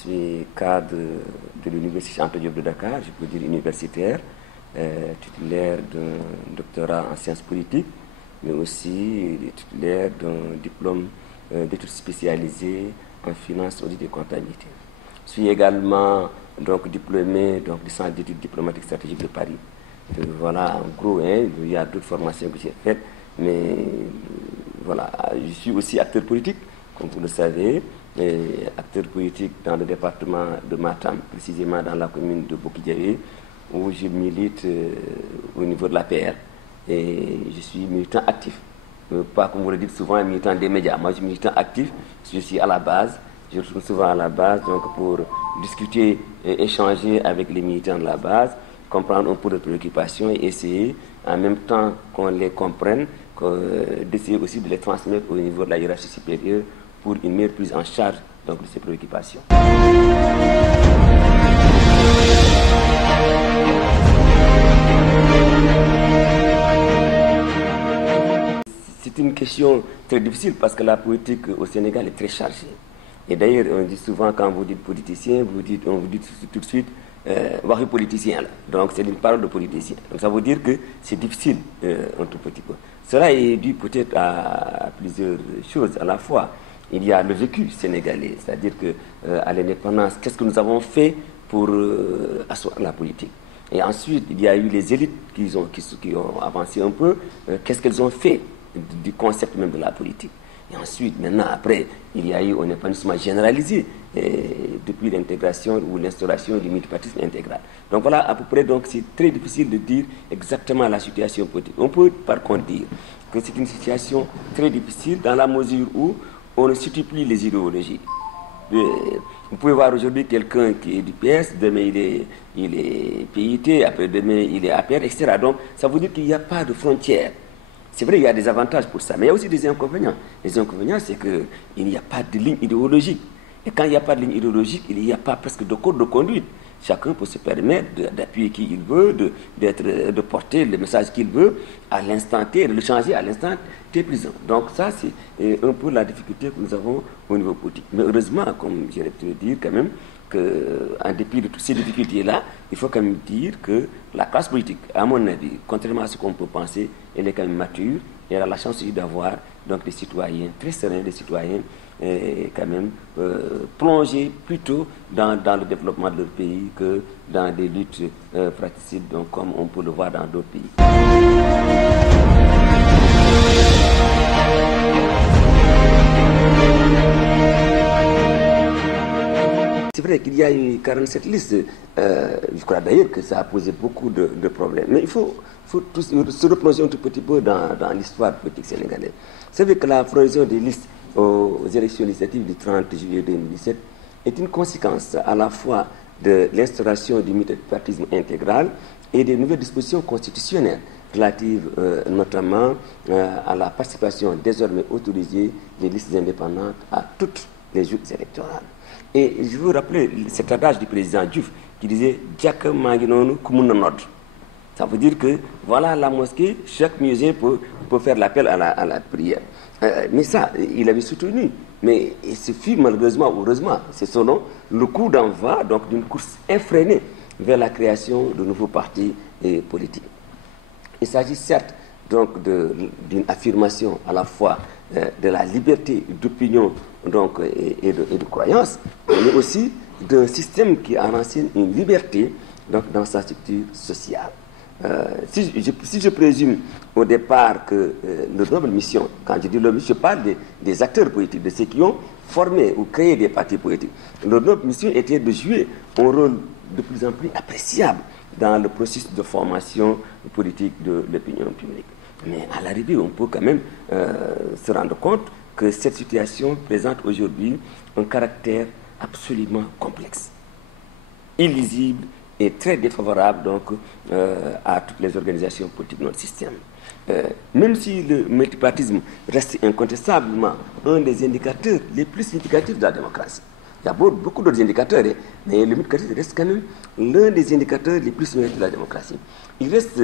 suis cadre de l'Université Anta Diop de Dakar, je peux dire universitaire, titulaire d'un doctorat en sciences politiques, mais aussi titulaire d'un diplôme d'études spécialisées en finance, audit et comptabilité. Je suis également donc diplômé du Centre d'études diplomatiques stratégiques de Paris. Voilà, en gros, il y a d'autres formations que j'ai faites, mais voilà, je suis aussi acteur politique, comme vous le savez, acteur politique dans le département de Matam, précisément dans la commune de Bokidiawe, où je milite au niveau de la PR. Et je suis militant actif. Pas comme vous le dites souvent, militant des médias. Moi, je suis militant actif, je suis à la base. Je retourne souvent à la base donc pour discuter et échanger avec les militants de la base, comprendre un peu de préoccupations et essayer, en même temps qu'on les comprenne, d'essayer aussi de les transmettre au niveau de la hiérarchie supérieure pour une meilleure prise en charge donc, de ces préoccupations. C'est une question très difficile parce que la politique au Sénégal est très chargée. Et d'ailleurs, on dit souvent, quand vous dites politicien, on vous dit tout de suite, waxi politicien là. Donc c'est une parole de politicien. Donc ça veut dire que c'est difficile un tout petit peu. Cela est dû peut-être à plusieurs choses à la fois. Il y a le vécu sénégalais, c'est-à-dire qu'à l'indépendance, qu'est-ce que nous avons fait pour asseoir la politique? Et ensuite, il y a eu les élites qui ont avancé un peu. Qu'est-ce qu'elles ont fait du concept même de la politique? Et ensuite, maintenant, après, il y a eu un épanouissement généralisé depuis l'intégration ou l'instauration du multipartisme intégral. Donc voilà, à peu près, donc c'est très difficile de dire exactement la situation politique. On peut par contre dire que c'est une situation très difficile dans la mesure où on ne situe plus les idéologies. Vous pouvez voir aujourd'hui quelqu'un qui est du PS, demain il est PIT, après demain il est APR, etc. Donc ça veut dire qu'il n'y a pas de frontières. C'est vrai, il y a des avantages pour ça, mais il y a aussi des inconvénients. Les inconvénients, c'est qu'il n'y a pas de ligne idéologique. Et quand il n'y a pas de ligne idéologique, il n'y a pas presque de code de conduite. Chacun peut se permettre d'appuyer qui il veut, de porter le message qu'il veut à l'instant T, de le changer à l'instant T présent. Donc ça, c'est un peu la difficulté que nous avons au niveau politique. Mais heureusement, comme j'aurais pu le dire quand même, qu'en dépit de toutes ces difficultés-là, il faut quand même dire que la classe politique, à mon avis, contrairement à ce qu'on peut penser, elle est quand même mature et elle a la chance aussi d'avoir donc des citoyens très sereins, des citoyens quand même plongés plutôt dans le développement de leur pays que dans des luttes fratricides, donc comme on peut le voir dans d'autres pays. C'est vrai qu'il y a eu 47 listes. Je crois d'ailleurs que ça a posé beaucoup de problèmes. Mais il faut se replonger un tout petit peu dans l'histoire politique sénégalaise. Vous savez que la floraison des listes aux élections législatives du 30 juillet 2017 est une conséquence à la fois de l'instauration du multipartisme intégral et des nouvelles dispositions constitutionnelles relatives notamment à la participation désormais autorisée des listes indépendantes à toutes les joutes électorales. Et je veux rappeler cet adage du président Diouf qui disait « Diaka Manginonu Kumuna Nod ». Ça veut dire que voilà la mosquée, chaque musée peut faire l'appel à la prière. Mais ça, il avait soutenu. Mais ce fut malheureusement, heureusement, c'est son nom, le coup d'envoi d'une course effrénée vers la création de nouveaux partis politiques. Il s'agit certes donc d'une affirmation à la fois de la liberté d'opinion et de croyance, mais aussi d'un système qui enseigne une liberté dans sa structure sociale. Si je présume au départ que leur noble mission, quand je dis leur mission, je parle des acteurs politiques, de ceux qui ont formé ou créé des partis politiques. Leur noble mission était de jouer un rôle de plus en plus appréciable dans le processus de formation politique de l'opinion publique. Mais à l'arrivée, on peut quand même se rendre compte que cette situation présente aujourd'hui un caractère absolument complexe, illisible et très défavorable à toutes les organisations politiques de notre système. Même si le multipartisme reste incontestablement un des indicateurs les plus significatifs de la démocratie. Il y a beaucoup d'autres indicateurs, mais le multipartisme reste quand même l'un des indicateurs les plus significatifs de la démocratie. Il reste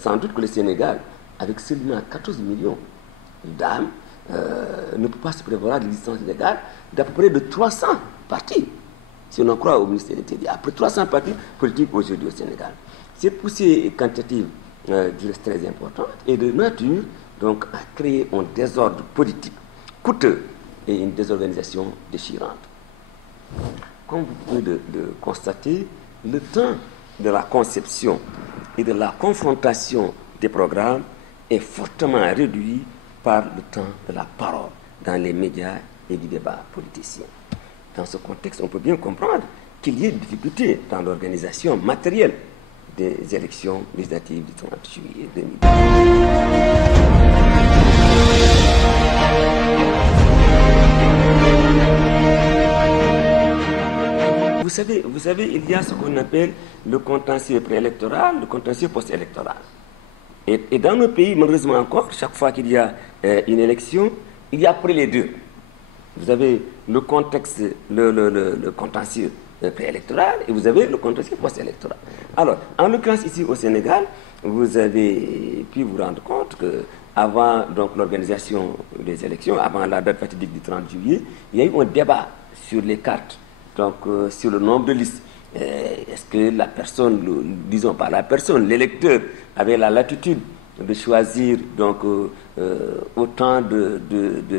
sans doute que le Sénégal, avec seulement 14 millions d'âmes, ne peut pas se prévoir de l'existence légale d'à peu près de 300 partis. si on en croit au ministère de l'Intérieur. Après 300 partis politiques aujourd'hui au Sénégal. Cette poussée quantitative est très importante et de nature donc, à créer un désordre politique coûteux et une désorganisation déchirante. Comme vous pouvez le constater, le temps de la conception et de la confrontation des programmes est fortement réduit par le temps de la parole dans les médias et du débat politicien. Dans ce contexte, on peut bien comprendre qu'il y ait des difficultés dans l'organisation matérielle des élections législatives du 30 juillet 2020. Vous savez, il y a ce qu'on appelle le contentieux préélectoral, le contentieux post-électoral. Et dans nos pays, malheureusement encore, chaque fois qu'il y a une élection, il y a après les deux. Vous avez le contexte, le contentieux préélectoral et vous avez le contentieux post-électoral. Alors, en l'occurrence ici au Sénégal, vous avez pu vous rendre compte que avant donc l'organisation des élections, avant la date fatidique du 30 juillet, il y a eu un débat sur les cartes, donc sur le nombre de listes. Est-ce que la personne, disons pas la personne, l'électeur avait la latitude de choisir donc autant de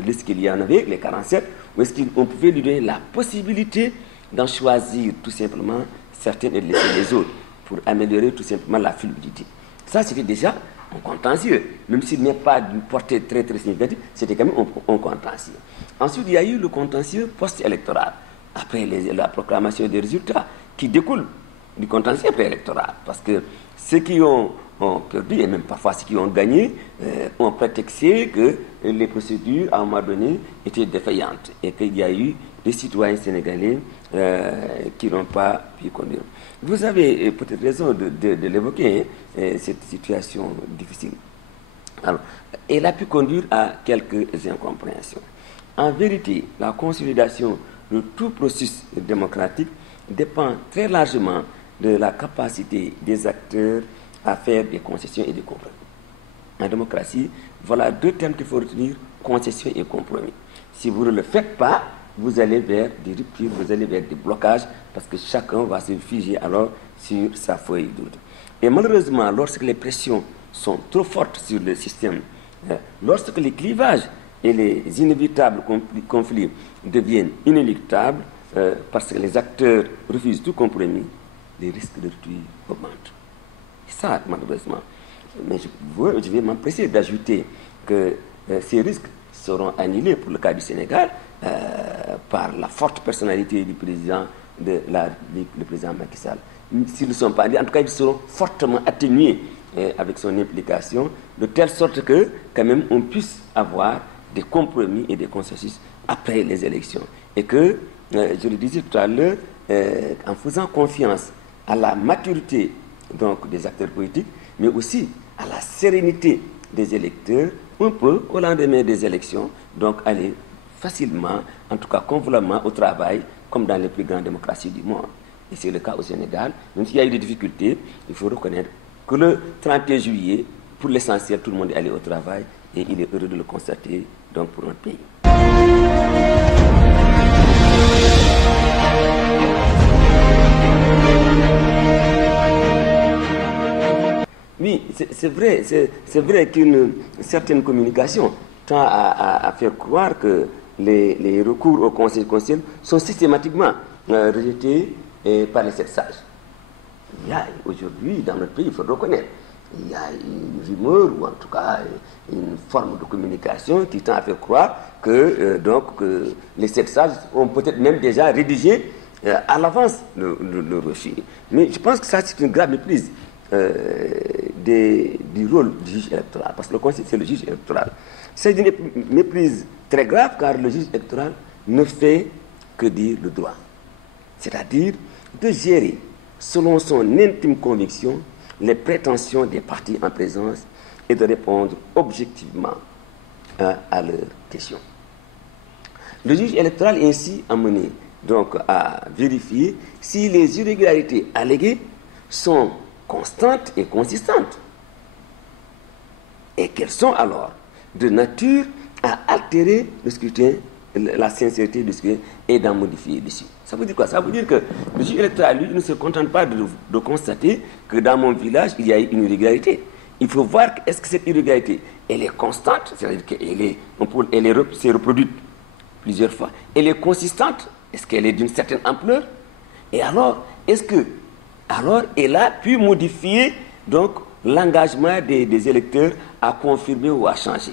listes qu'il y en avait, les 47, ou est-ce qu'on pouvait lui donner la possibilité d'en choisir tout simplement certaines et de laisser les autres pour améliorer tout simplement la fluidité. Ça, c'était déjà un contentieux, même s'il n'est pas d'une portée très très significative, c'était quand même un contentieux. Ensuite, il y a eu le contentieux post-électoral, après la proclamation des résultats, qui découle du contentieux préélectoral, parce que ceux qui ont perdu, et même parfois ceux qui ont gagné, ont prétexté que les procédures, à un moment donné, étaient défaillantes, et qu'il y a eu des citoyens sénégalais qui n'ont pas pu conduire. Vous avez peut-être raison de l'évoquer, cette situation difficile. Alors, elle a pu conduire à quelques incompréhensions. En vérité, la consolidation de tout processus démocratique dépend très largement de la capacité des acteurs à faire des concessions et des compromis. En démocratie, voilà deux termes qu'il faut retenir, concession et compromis. Si vous ne le faites pas, vous allez vers des ruptures, vous allez vers des blocages, parce que chacun va se figer alors sur sa feuille de route. Et malheureusement, lorsque les pressions sont trop fortes sur le système, lorsque les clivages et les inévitables conflits deviennent inéluctables, parce que les acteurs refusent tout compromis, les risques de rupture augmentent. Et ça, malheureusement. Mais je vais m'empresser d'ajouter que ces risques seront annulés pour le cas du Sénégal par la forte personnalité du président de la République, le président Macky Sall. S'ils ne sont pas annulés, en tout cas, ils seront fortement atténués avec son implication, de telle sorte que, quand même, on puisse avoir des compromis et des consensus après les élections. Et que, je le disais tout à l'heure, en faisant confiance à la maturité donc, des acteurs politiques, mais aussi à la sérénité des électeurs, on peut, au lendemain des élections, donc aller facilement, en tout cas convenablement au travail, comme dans les plus grandes démocraties du monde. Et c'est le cas au Sénégal. Même s'il y a eu des difficultés, il faut reconnaître que le 31 juillet, pour l'essentiel, tout le monde est allé au travail et il est heureux de le constater donc, pour notre pays. Oui, c'est vrai qu'une certaine communication tend à faire croire que les recours au Conseil constitutionnel sont systématiquement rejetés par les 7 sages. Il y a aujourd'hui, dans notre pays, il faut le reconnaître, il y a une rumeur, ou en tout cas une forme de communication qui tend à faire croire que, que les 7 sages ont peut-être même déjà rédigé à l'avance le reçu. Mais je pense que ça, c'est une grave méprise du rôle du juge électoral, parce que le Conseil, c'est le juge électoral. C'est une méprise très grave, car le juge électoral ne fait que dire le droit. C'est-à-dire de gérer, selon son intime conviction, les prétentions des partis en présence et de répondre objectivement à leurs questions. Le juge électoral est ainsi amené donc, à vérifier si les irrégularités alléguées sont constantes et consistantes, et qu'elles sont alors de nature à altérer le scrutin la sincérité du scrutin et d'en modifier l'issue. Ça veut dire quoi? Ça veut dire que le juge électoral, lui, ne se contente pas de constater que dans mon village, il y a une irrégularité. Il faut voir est-ce que cette irrégularité, elle est constante, c'est-à-dire qu'elle s'est reproduite plusieurs fois. Elle est consistante, est-ce qu'elle est d'une certaine ampleur? Et alors, elle a pu modifier donc l'engagement des électeurs à confirmer ou à changer.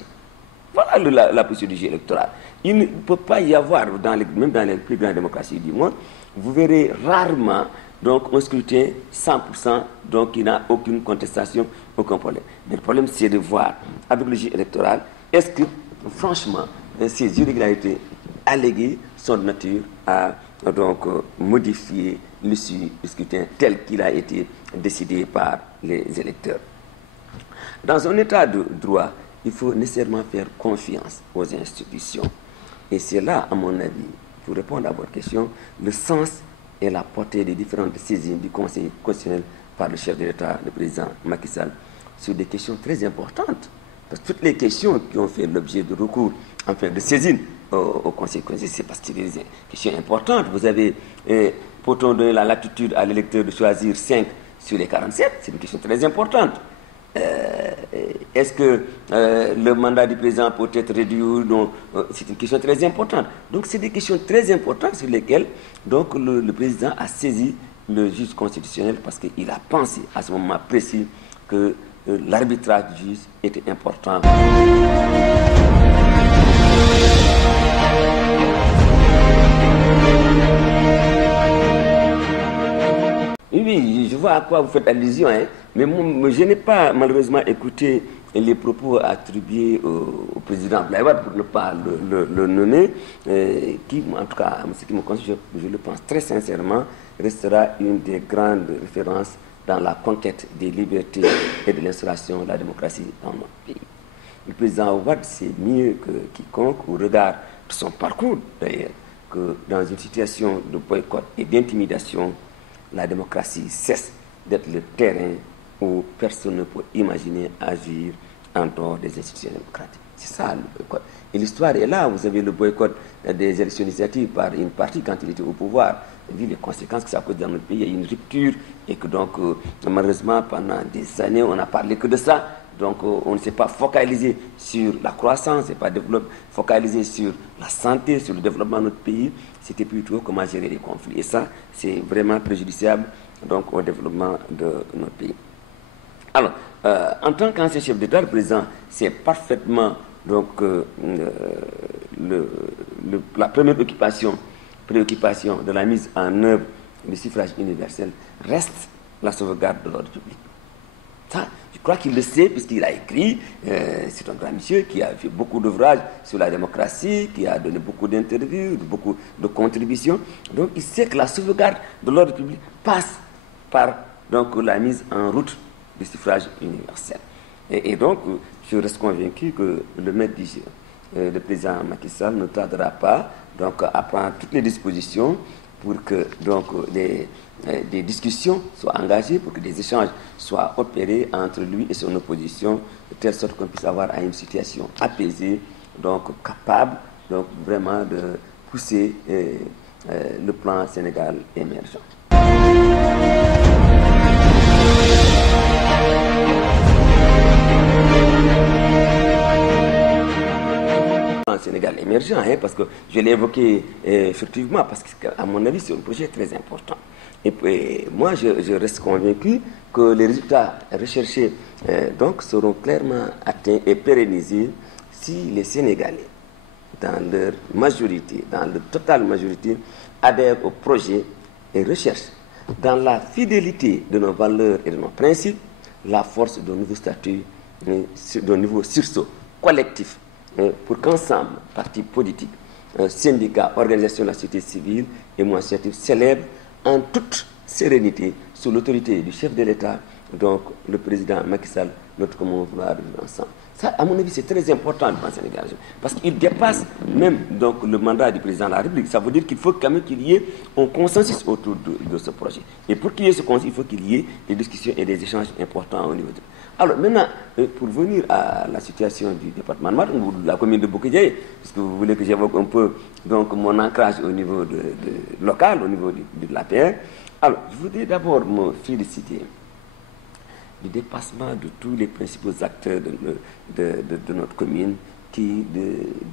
Voilà la position du juge électoral. Il ne peut pas y avoir, même dans les plus grandes démocraties du monde, vous verrez rarement donc un scrutin 100%, donc qui n'a aucune contestation, aucun problème. Mais le problème, c'est de voir avec le juge électoral, est-ce que, franchement, ces irrégularités alléguées sont de nature à donc modifier l'issue du scrutin tel qu'il a été décidé par les électeurs. Dans un état de droit, il faut nécessairement faire confiance aux institutions. Et c'est là, à mon avis, pour répondre à votre question, le sens et la portée des différentes saisines du Conseil constitutionnel par le chef de l'État, le président Macky Sall, sur des questions très importantes. Parce que toutes les questions qui ont fait l'objet de recours, enfin de saisine au Conseil constitutionnel, c'est parce que c'est des questions importantes. Vous avez, peut-on donner la latitude à l'électeur de choisir 5 sur les 47? C'est une question très importante. Est-ce que le mandat du président peut être réduit ou non? C'est une question très importante. Donc, c'est des questions très importantes sur lesquelles donc, le président a saisi le juge constitutionnel parce qu'il a pensé à ce moment précis que l'arbitrage du juge était important. Oui, je vois à quoi vous faites allusion, hein. Mais moi, je n'ai pas malheureusement écouté les propos attribués au président Abdoulaye Wade, pour ne pas le nommer, qui, en tout cas, en ce qui me concerne, je le pense très sincèrement, restera une des grandes références dans la conquête des libertés et de l'installation de la démocratie dans notre pays. Le président Wade sait mieux que quiconque, au regard de son parcours d'ailleurs, que dans une situation de boycott et d'intimidation, la démocratie cesse d'être le terrain où personne ne peut imaginer agir en dehors des institutions démocratiques. C'est ça le boycott. Et l'histoire est là. Vous avez le boycott des élections législatives par une partie quand il était au pouvoir. Vu les conséquences que ça cause dans notre pays, il y a une rupture et que donc malheureusement pendant des années on n'a parlé que de ça. Donc on ne s'est pas focalisé sur la croissance, c'est pas focalisé sur la santé, sur le développement de notre pays. C'était plutôt comment gérer les conflits. Et ça, c'est vraiment préjudiciable donc, au développement de notre pays. Alors, en tant qu'ancien chef d'État, le président sait parfaitement donc, la première préoccupation de la mise en œuvre du suffrage universel reste la sauvegarde de l'ordre public. Ça, je crois qu'il le sait puisqu'il a écrit, c'est un grand monsieur qui a fait beaucoup d'ouvrages sur la démocratie, qui a donné beaucoup d'interviews, beaucoup de contributions. Donc il sait que la sauvegarde de l'ordre public passe par donc, la mise en route du suffrage universel. Et donc je reste convaincu que le maître du jeu, le président Macky Sall, ne tardera pas donc, à prendre toutes les dispositions pour que donc, des discussions soient engagées, pour que des échanges soient opérés entre lui et son opposition, de telle sorte qu'on puisse avoir une situation apaisée, donc capable donc, vraiment de pousser le plan Sénégal émergent. Sénégal émergent, hein, parce que je l'ai évoqué furtivement, parce qu'à mon avis, c'est un projet très important. Et moi, je reste convaincu que les résultats recherchés donc, seront clairement atteints et pérennisés si les Sénégalais, dans leur majorité, dans leur totale majorité, adhèrent au projet et recherchent, dans la fidélité de nos valeurs et de nos principes, la force d'un nouveau statut, d'un nouveau sursaut collectif, pour qu'ensemble, partis politiques, syndicats, organisations de la société civile et moi associative célèbrent en toute sérénité, sous l'autorité du chef de l'État, donc le président Macky Sall, notre comment on va vivre ensemble. Ça, à mon avis, c'est très important dans le Sénégal, parce qu'il dépasse même donc, le mandat du président de la République. Ça veut dire qu'il faut quand même qu'il y ait un consensus autour de ce projet. Et pour qu'il y ait ce consensus, il faut qu'il y ait des discussions et des échanges importants au niveau de... Alors maintenant, pour venir à la situation du département de Matam, ou de la commune de Bokédiaye, puisque vous voulez que j'évoque un peu donc, mon ancrage au niveau local, au niveau de l'APR, alors je voudrais d'abord me féliciter du dépassement de tous les principaux acteurs de notre commune qui,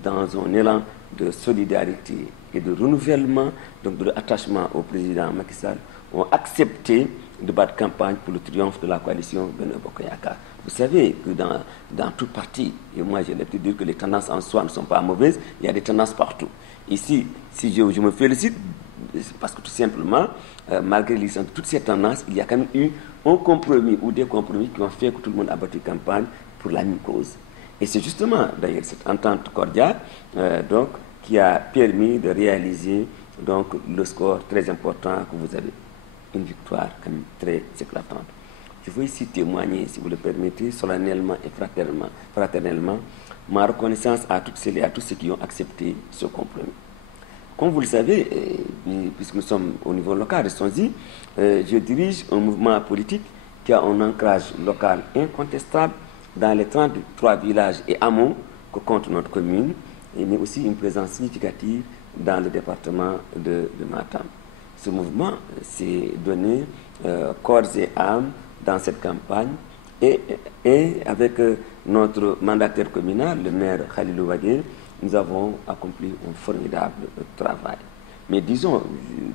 dans un élan de solidarité et de renouvellement, donc de l'attachement au président Macky Sall, ont accepté de battre campagne pour le triomphe de la coalition Benno Bokk Yakaar. Vous savez que dans tout parti, et moi j'ai l'habitude de dire que les tendances en soi ne sont pas mauvaises, il y a des tendances partout. Ici, si je me félicite, parce que tout simplement, malgré l'existence de toutes ces tendances, il y a quand même eu un compromis ou des compromis qui ont fait que tout le monde a battu campagne pour la même cause. Et c'est justement, d'ailleurs, cette entente cordiale donc, qui a permis de réaliser donc, le score très important que vous avez. Une victoire quand même très éclatante. Je veux ici témoigner, si vous le permettez, solennellement et fraternellement, ma reconnaissance à toutes celles et à tous ceux qui ont accepté ce compromis. Comme vous le savez, puisque nous sommes au niveau local, restons-y, je dirige un mouvement politique qui a un ancrage local incontestable dans les 33 villages et hameaux que compte notre commune, mais aussi une présence significative dans le département de Matam. Ce mouvement s'est donné corps et âme dans cette campagne et avec notre mandataire communal, le maire Khalilou Wadé, nous avons accompli un formidable travail. Mais disons,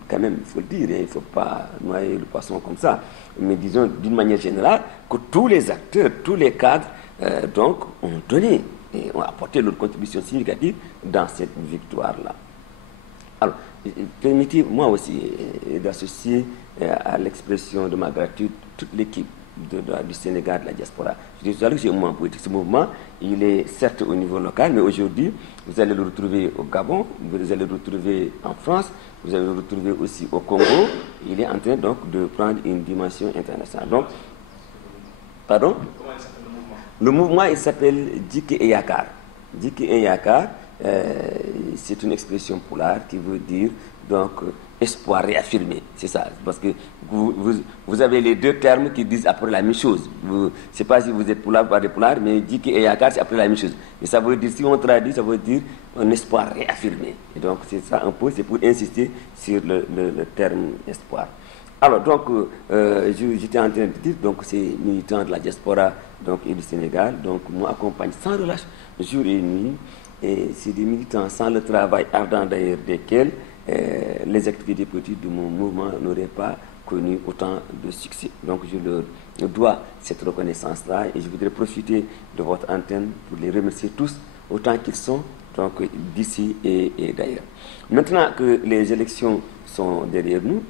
quand même, il faut le dire, il ne faut pas noyer le poisson comme ça, mais disons d'une manière générale que tous les acteurs, tous les cadres donc, ont donné et ont apporté leur contribution significative dans cette victoire-là. Alors, permettez-moi aussi d'associer à l'expression de ma gratitude toute l'équipe du Sénégal, de la diaspora. Je dis que c'est un mouvement politique. Ce mouvement, il est certes au niveau local, mais aujourd'hui, vous allez le retrouver au Gabon, vous allez le retrouver en France, vous allez le retrouver aussi au Congo. Il est en train donc de prendre une dimension internationale. Donc, pardon? Comment il s'appelle le mouvement? Le mouvement, il s'appelle Djiki et Yakar. Djiki et Yakar, c'est une expression poulard qui veut dire donc espoir réaffirmé, c'est ça, parce que vous avez les deux termes qui disent après la même chose. Je ne sais pas si vous êtes poulard ou pas des poulards, mais Djiki et Yakar, c'est après la même chose. Mais ça veut dire, si on traduit, ça veut dire un espoir réaffirmé. Et donc c'est ça un peu, c'est pour insister sur le terme espoir. Alors donc, j'étais en train de dire, donc ces militants de la diaspora donc, et du Sénégal, donc nous accompagnent sans relâche, jour et nuit. Et c'est des militants sans le travail ardent d'ailleurs desquels les activités politiques de mon mouvement n'auraient pas connu autant de succès. Donc je leur dois cette reconnaissance-là et je voudrais profiter de votre antenne pour les remercier tous autant qu'ils sont donc d'ici et d'ailleurs. Maintenant que les élections sont derrière nous,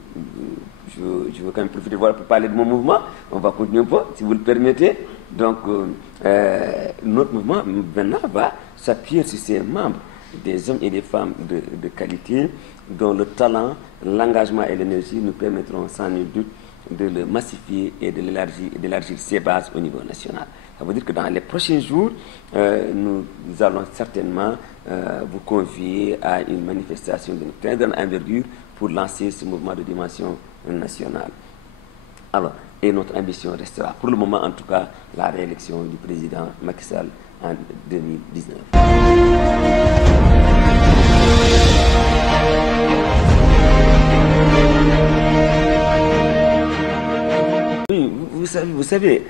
je veux quand même profiter de voir pour parler de mon mouvement. On va continuer un peu, si vous le permettez. Donc, notre mouvement maintenant va s'appuyer sur ses membres, des hommes et des femmes de qualité, dont le talent, l'engagement et l'énergie nous permettront sans nul doute de le massifier et de d'élargir ses bases au niveau national. Ça veut dire que dans les prochains jours, nous allons certainement vous convier à une manifestation de très grande envergure pour lancer ce mouvement de dimension nationale. Alors, et notre ambition restera, pour le moment en tout cas, la réélection du président Macky Sall en 2019. Oui, vous savez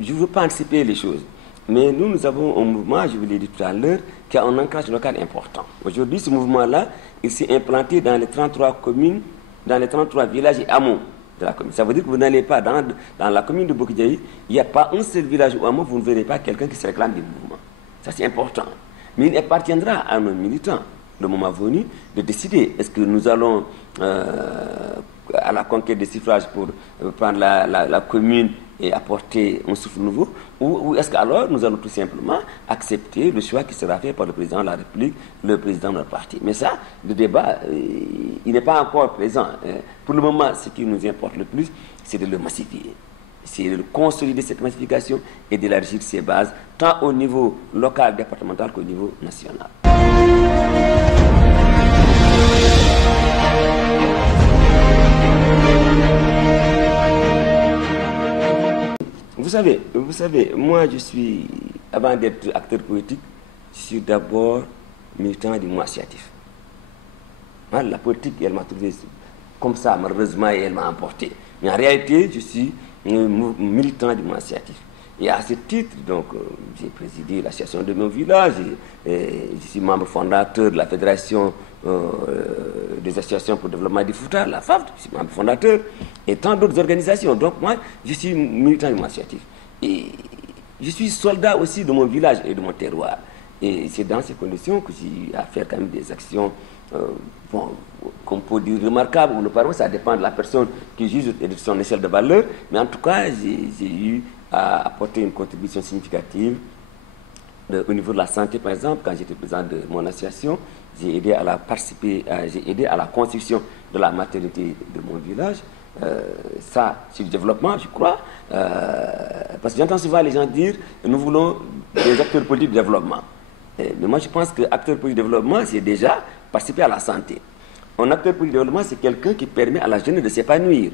je ne veux pas anticiper les choses, mais nous avons un mouvement, je vous l'ai dit tout à l'heure, qui a un ancrage local important. Aujourd'hui, ce mouvement-là, il s'est implanté dans les 33 communes, dans les 33 villages et hameaux de la commune. Ça veut dire que vous n'allez pas dans la commune de Bokédiaye, il n'y a pas un seul village ou hameau, vous ne verrez pas quelqu'un qui se réclame du mouvement. Ça, c'est important. Mais il appartiendra à nos militants, le moment venu, de décider est-ce que nous allons à la conquête des suffrages pour prendre la commune et apporter un souffle nouveau, ou est-ce qu'alors nous allons tout simplement accepter le choix qui sera fait par le président de la République, le président de notre parti. Mais ça, le débat, il n'est pas encore présent. Pour le moment, ce qui nous importe le plus, c'est de le massifier. C'est de consolider cette massification et d'élargir ses bases, tant au niveau local, départemental qu'au niveau national. Vous savez, moi je suis, avant d'être acteur politique, je suis d'abord militant du mouvement associatif. La politique, elle m'a trouvé comme ça, malheureusement, et elle m'a emporté. Mais en réalité, je suis militant du mouvement associatif. Et à ce titre, donc, j'ai présidé l'association de mon village, je suis membre fondateur de la Fédération des associations pour le développement du Fouta, la FAFD, je suis membre fondateur, et tant d'autres organisations. Donc moi, je suis militant du mouvement associatif. Et je suis soldat aussi de mon village et de mon terroir. Et c'est dans ces conditions que j'ai à faire quand même des actions, qu'on peut dire remarquables ou ne pas, ça dépend de la personne qui juge et de son échelle de valeur. Mais en tout cas, j'ai eu à apporter une contribution significative au niveau de la santé, par exemple. Quand j'étais président de mon association, j'ai aidé à la construction de la maternité de mon village. Ça, c'est du développement, je crois. Parce que j'entends souvent les gens dire nous voulons des acteurs politiques de développement. Mais moi, je pense que acteur politique de développement, c'est déjà participer à la santé. Un acteur politique de développement, c'est quelqu'un qui permet à la jeunesse de s'épanouir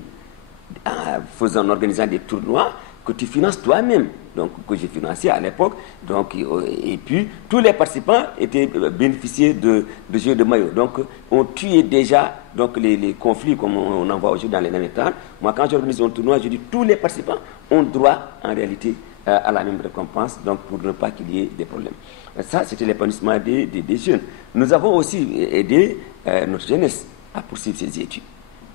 en organisant des tournois que tu finances toi-même, donc que j'ai financé à l'époque. Donc, et puis, tous les participants étaient bénéficiés de jeux de maillot. Donc, on tuait déjà donc, les conflits comme on en voit aujourd'hui dans les Namétanes. Moi, quand j'organise un tournoi, je dis tous les participants ont droit, en réalité, à la même récompense, donc pour ne pas qu'il y ait des problèmes. Ça, c'était l'épanouissement des jeunes. Nous avons aussi aidé notre jeunesse à poursuivre ses études.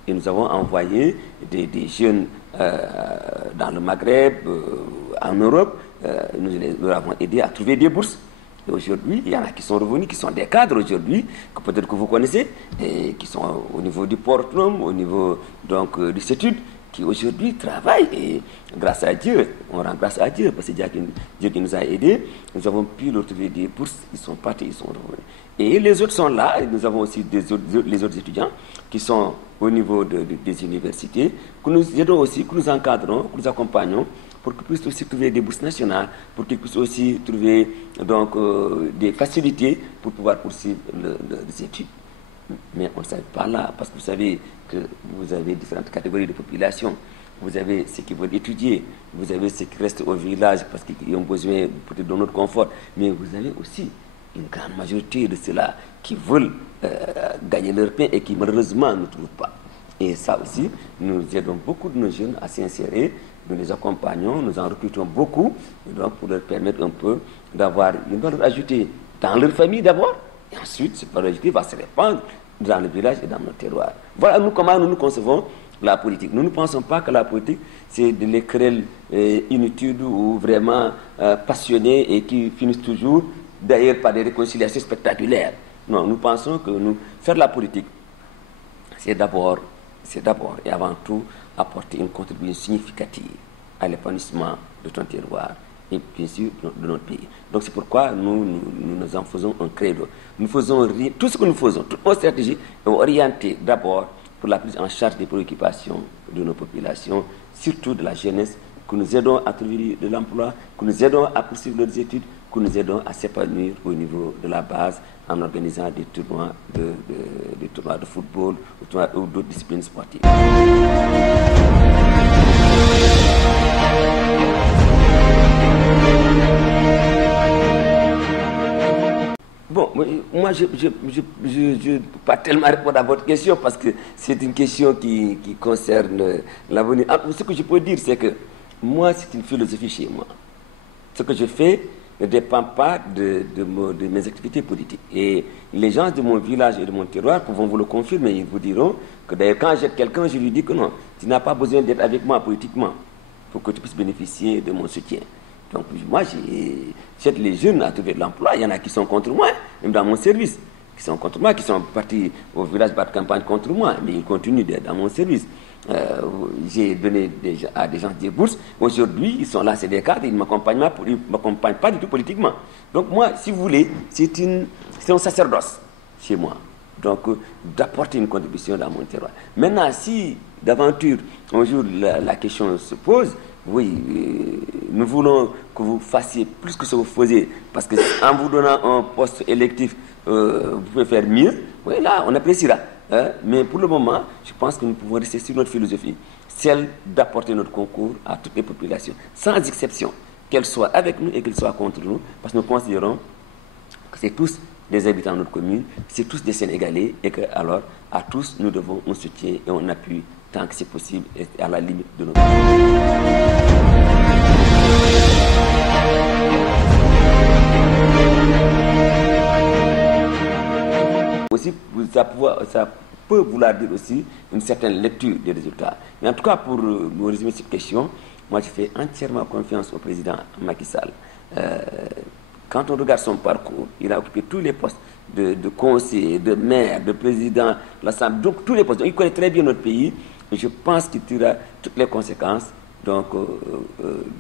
Et nous avons envoyé des jeunes dans le Maghreb, en Europe. Nous les avons aidés à trouver des bourses. Et aujourd'hui, il y en a qui sont revenus, qui sont des cadres aujourd'hui, que peut-être que vous connaissez, et qui sont au niveau du port autonome, au niveau donc, des études, qui aujourd'hui travaillent. Et grâce à Dieu, on rend grâce à Dieu, parce que Dieu qui nous a aidés, nous avons pu leur trouver des bourses, ils sont partis, ils sont revenus. Et les autres sont là, et nous avons aussi les autres étudiants qui sont au niveau des universités, que nous aidons aussi, que nous encadrons, que nous accompagnons, pour qu'ils puissent aussi trouver des bourses nationales, pour qu'ils puissent aussi trouver donc, des facilités pour pouvoir poursuivre les études. Mais on ne s'arrête pas là, parce que vous savez que vous avez différentes catégories de population. Vous avez ceux qui veulent étudier, vous avez ceux qui restent au village parce qu'ils ont besoin peut-être d'un autre confort, mais vous avez aussi une grande majorité de ceux-là qui veulent gagner leur pain et qui malheureusement ne trouvent pas. Et ça aussi, nous aidons beaucoup de nos jeunes à s'insérer, nous les accompagnons, nous en recrutons beaucoup, donc pour leur permettre un peu d'avoir une valeur ajoutée dans leur famille d'abord, et ensuite cette valeur ajoutée va se répandre dans le village et dans nos terroirs. Voilà comment nous concevons la politique. Nous ne pensons pas que la politique, c'est de l'équerelle inutile ou vraiment passionnée et qui finissent toujours d'ailleurs par des réconciliations spectaculaires. Non, nous pensons que faire la politique, c'est d'abord et avant tout apporter une contribution significative à l'épanouissement de ton terroir et bien sûr de notre pays. Donc c'est pourquoi nous en faisons un credo. Nous faisons tout ce que nous faisons, toutes nos stratégies sont orientées d'abord pour la prise en charge des préoccupations de nos populations, surtout de la jeunesse, que nous aidons à trouver de l'emploi, que nous aidons à poursuivre leurs études, que nous aidons à s'épanouir au niveau de la base en organisant des tournois de football ou d'autres disciplines sportives. Bon, moi, je ne peux pas tellement répondre à votre question parce que c'est une question qui concerne l'avenir. Ce que je peux dire, c'est que moi, c'est une philosophie chez moi. Ce que je fais ne dépend pas de mes activités politiques. Et les gens de mon village et de mon terroir vont vous le confirmer. Ils vous diront que d'ailleurs, quand j'aide quelqu'un, je lui dis que non, tu n'as pas besoin d'être avec moi politiquement pour que tu puisses bénéficier de mon soutien. Donc moi, j'aide les jeunes à trouver de l'emploi. Il y en a qui sont contre moi, même dans mon service. qui sont contre moi, qui sont partis au village battre campagne contre moi, mais ils continuent d'être dans mon service. J'ai donné à des gens des bourses. Aujourd'hui, ils sont là, c'est des cadres, ils ne m'accompagnent pas du tout politiquement. Donc moi, si vous voulez, c'est un sacerdoce chez moi. Donc, d'apporter une contribution dans mon terroir. Maintenant, si d'aventure, un jour, la question se pose, oui, nous voulons que vous fassiez plus que ce que vous faisiez, parce qu'en vous donnant un poste électif, vous pouvez faire mieux. Oui, là, on appréciera. Mais pour le moment, je pense que nous pouvons rester sur notre philosophie, celle d'apporter notre concours à toutes les populations, sans exception, qu'elles soient avec nous et qu'elles soient contre nous, parce que nous considérons que c'est tous des habitants de notre commune, c'est tous des Sénégalais, et que alors à tous nous devons un soutien et un appui tant que c'est possible et à la limite de notre aussi, ça peut vouloir dire aussi une certaine lecture des résultats. Mais en tout cas, pour nous résumer cette question, moi je fais entièrement confiance au président Macky Sall. Quand on regarde son parcours, il a occupé tous les postes de conseiller, de maire, de président de l'Assemblée, donc tous les postes. Donc, il connaît très bien notre pays et je pense qu'il tirera toutes les conséquences donc,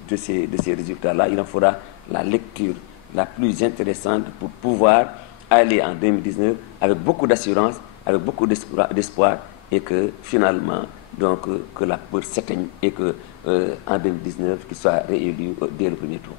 de ces résultats-là. Il en fera la lecture la plus intéressante pour pouvoir aller en 2019 avec beaucoup d'assurance, avec beaucoup d'espoir et que finalement, donc, que la peur s'éteigne et que en 2019, qu'il soit réélu dès le premier tour.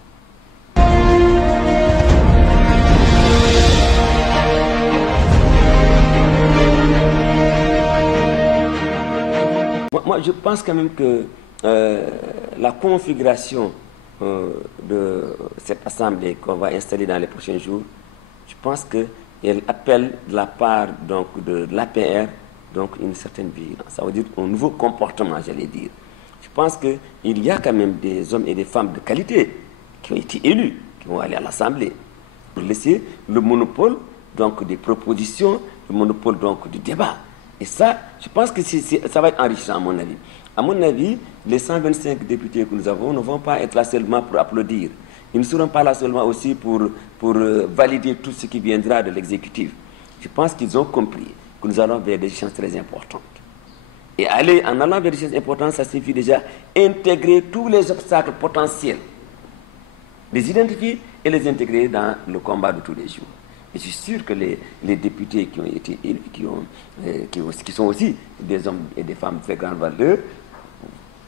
Moi, je pense quand même que la configuration de cette assemblée qu'on va installer dans les prochains jours, je pense qu'elle appelle de la part donc, de l'APR donc, une certaine vigilance. Ça veut dire un nouveau comportement, j'allais dire. Je pense qu'il y a quand même des hommes et des femmes de qualité qui ont été élus, qui vont aller à l'Assemblée, pour laisser le monopole donc, des propositions, le monopole donc, du débat. Et ça, je pense que ça va être enrichissant à mon avis. À mon avis, les 125 députés que nous avons ne vont pas être là seulement pour applaudir. Ils ne seront pas là seulement aussi pour valider tout ce qui viendra de l'exécutif. Je pense qu'ils ont compris que nous allons vers des échéances très importantes. Et en allant vers des échéances importantes, ça signifie déjà intégrer tous les obstacles potentiels, les identifier et les intégrer dans le combat de tous les jours. Et je suis sûr que les députés qui ont été élus, qui sont aussi des hommes et des femmes de très grande valeur,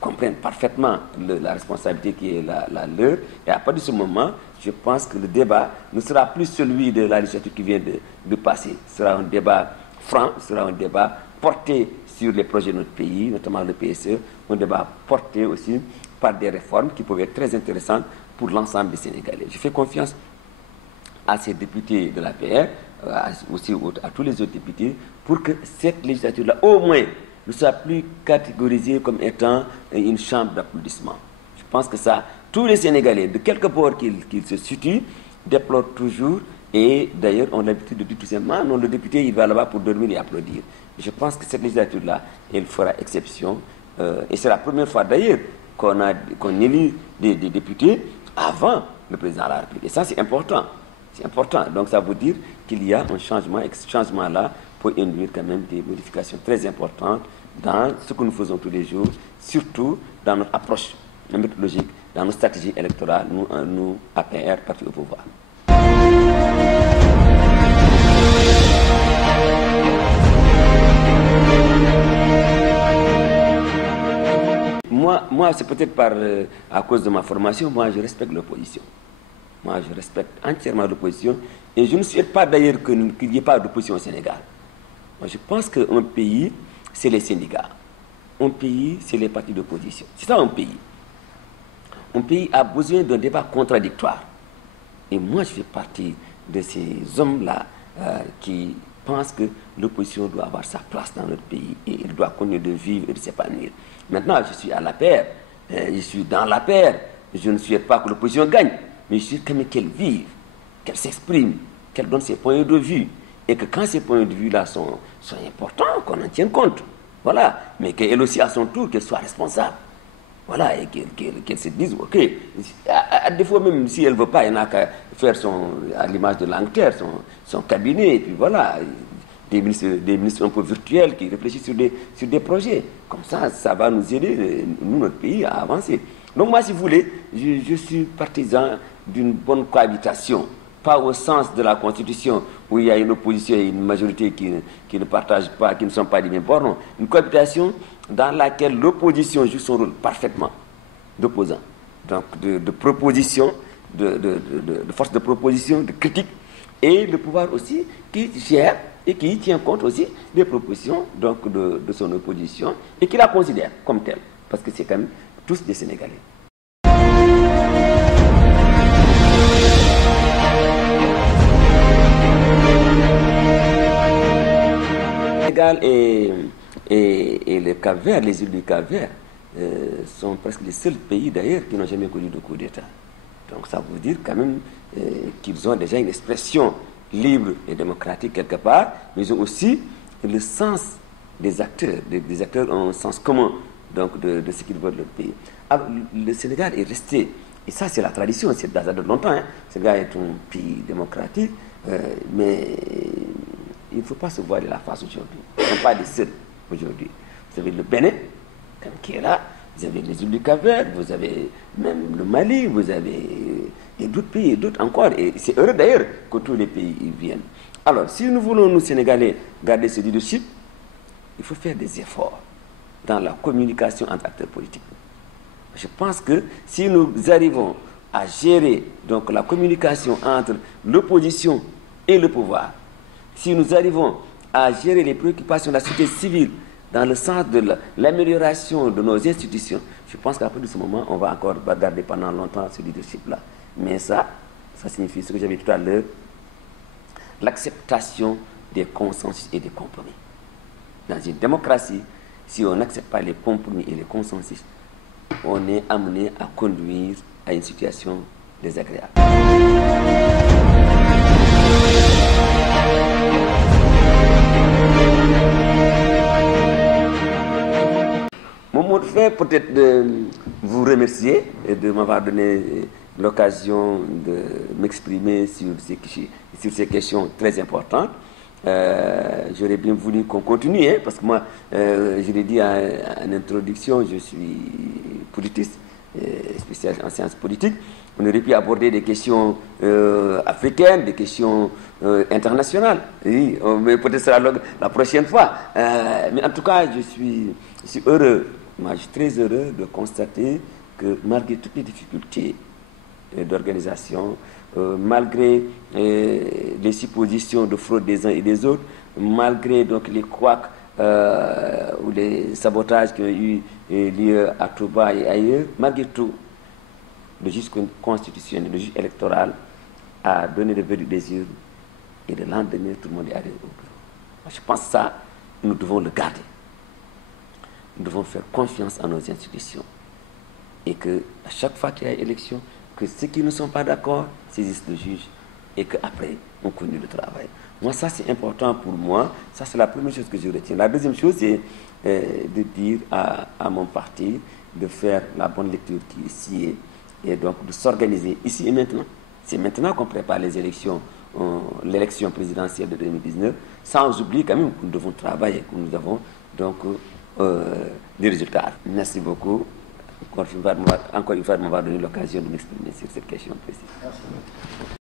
comprennent parfaitement la responsabilité qui est la leur. Et à partir de ce moment, je pense que le débat ne sera plus celui de la législature qui vient de passer. Ce sera un débat franc, ce sera un débat porté sur les projets de notre pays, notamment le PSE, un débat porté aussi par des réformes qui peuvent être très intéressantes pour l'ensemble des Sénégalais. Je fais confiance à ces députés de l'APR, aussi à tous les autres députés, pour que cette législature-là, au moins, ne soit plus catégorisée comme étant une chambre d'applaudissement. Je pense que ça, tous les Sénégalais, de quelque bord qu'ils se situent, déplorent toujours, et d'ailleurs, on a l'habitude de dire tout simplement, non, le député, il va là-bas pour dormir et applaudir. Je pense que cette législature-là, elle fera exception, et c'est la première fois d'ailleurs qu'on élit des députés avant le président de la République. Et ça, c'est important. C'est important. Donc, ça veut dire qu'il y a un changement, et ce changement-là peut induire quand même des modifications très importantes dans ce que nous faisons tous les jours, surtout dans notre approche méthodologique, dans nos stratégies électorales, nous APR, parti au pouvoir. Moi c'est peut-être à cause de ma formation, moi je respecte l'opposition. Moi je respecte entièrement l'opposition et je ne souhaite pas d'ailleurs qu'il n'y ait pas d'opposition au Sénégal. Moi je pense qu'un pays, c'est les syndicats. Un pays, c'est les partis d'opposition. C'est ça un pays. Un pays a besoin d'un débat contradictoire. Et moi je fais partie de ces hommes-là qui pensent que l'opposition doit avoir sa place dans notre pays et il doit continuer de vivre et de s'épanouir. Maintenant, je suis à la paire, je suis dans la paire, je ne souhaite pas que l'opposition gagne, mais je souhaite quand même qu'elle vive, qu'elle s'exprime, qu'elle donne ses points de vue, et que quand ces points de vue-là sont importants, qu'on en tienne compte. Voilà, mais qu'elle aussi à son tour, qu'elle soit responsable. Voilà, et qu'elle se dise, ok, à défaut même si elle ne veut pas, il n'y en a qu'à faire à l'image de l'Angleterre, son cabinet, et puis voilà, des ministres un peu virtuels qui réfléchissent sur des projets. Comme ça va nous aider, nous, notre pays, à avancer. Donc moi, si vous voulez, je suis partisan d'une bonne cohabitation, pas au sens de la Constitution où il y a une opposition et une majorité qui ne partagent pas, qui ne sont pas des mêmes bords, non. Une cohabitation dans laquelle l'opposition joue son rôle parfaitement d'opposant. Donc de proposition, de force de proposition, de critique, et le pouvoir aussi qui gère et qui tient compte aussi des propositions donc de son opposition et qui la considère comme telle, parce que c'est quand même tous des Sénégalais. Le Sénégal et le Cap-Vert, les îles du Cap-Vert, sont presque les seuls pays d'ailleurs qui n'ont jamais connu de coup d'État. Donc ça veut dire quand même qu'ils ont déjà une expression libre et démocratique quelque part, mais ils ont aussi le sens des acteurs. Les acteurs ont un sens commun donc de ce qu'ils veulent leur pays. Alors, le Sénégal est resté, et ça c'est la tradition, c'est de longtemps, hein. Le Sénégal est un pays démocratique, mais il ne faut pas se voir de la face aujourd'hui. Ils ne sont pas les seuls aujourd'hui. Vous avez le Bénin, qui est là, vous avez les îles du Cap-Vert, vous avez même le Mali, vous avez d'autres pays, d'autres encore. Et c'est heureux d'ailleurs que tous les pays y viennent. Alors, si nous voulons, nous Sénégalais, garder ce leadership, il faut faire des efforts dans la communication entre acteurs politiques. Je pense que si nous arrivons à gérer donc, la communication entre l'opposition et le pouvoir, si nous arrivons à gérer les préoccupations de la société civile dans le sens de l'amélioration de nos institutions, je pense qu'à partir de ce moment, on va encore garder pendant longtemps ce leadership-là. Mais ça signifie ce que j'avais dit tout à l'heure, l'acceptation des consensus et des compromis. Dans une démocratie, si on n'accepte pas les compromis et les consensus, on est amené à conduire à une situation désagréable. Mon mot de fin peut-être de vous remercier et de m'avoir donné l'occasion de m'exprimer sur ces questions très importantes. J'aurais bien voulu qu'on continue, hein, parce que moi, je l'ai dit en introduction, je suis politiste, spécialiste en sciences politiques. On aurait pu aborder des questions africaines, des questions internationales. Oui, mais peut-être sera la prochaine fois. Mais en tout cas, je suis heureux, moi, je suis très heureux de constater que malgré toutes les difficultés d'organisation, malgré les suppositions de fraude des uns et des autres, malgré donc les couacs ou les sabotages qui ont eu lieu à Touba et ailleurs, malgré tout, le juge constitutionnel, le juge électoral a donné le verdict des urnes et le lendemain, tout le monde est allé au bureau. Je pense que ça, nous devons le garder. Nous devons faire confiance à nos institutions et que à chaque fois qu'il y a élection, que ceux qui ne sont pas d'accord saisissent le juge et qu'après, on continue le travail. Moi, ça, c'est important pour moi. Ça, c'est la première chose que je retiens. La deuxième chose, c'est de dire à mon parti de faire la bonne lecture qui est ici et donc de s'organiser ici et maintenant. C'est maintenant qu'on prépare les élections, l'élection présidentielle de 2019, sans oublier quand même que nous devons travailler, que nous avons donc des résultats. Merci beaucoup. Encore une fois, de m'avoir donné l'occasion de m'exprimer sur cette question précise. Merci.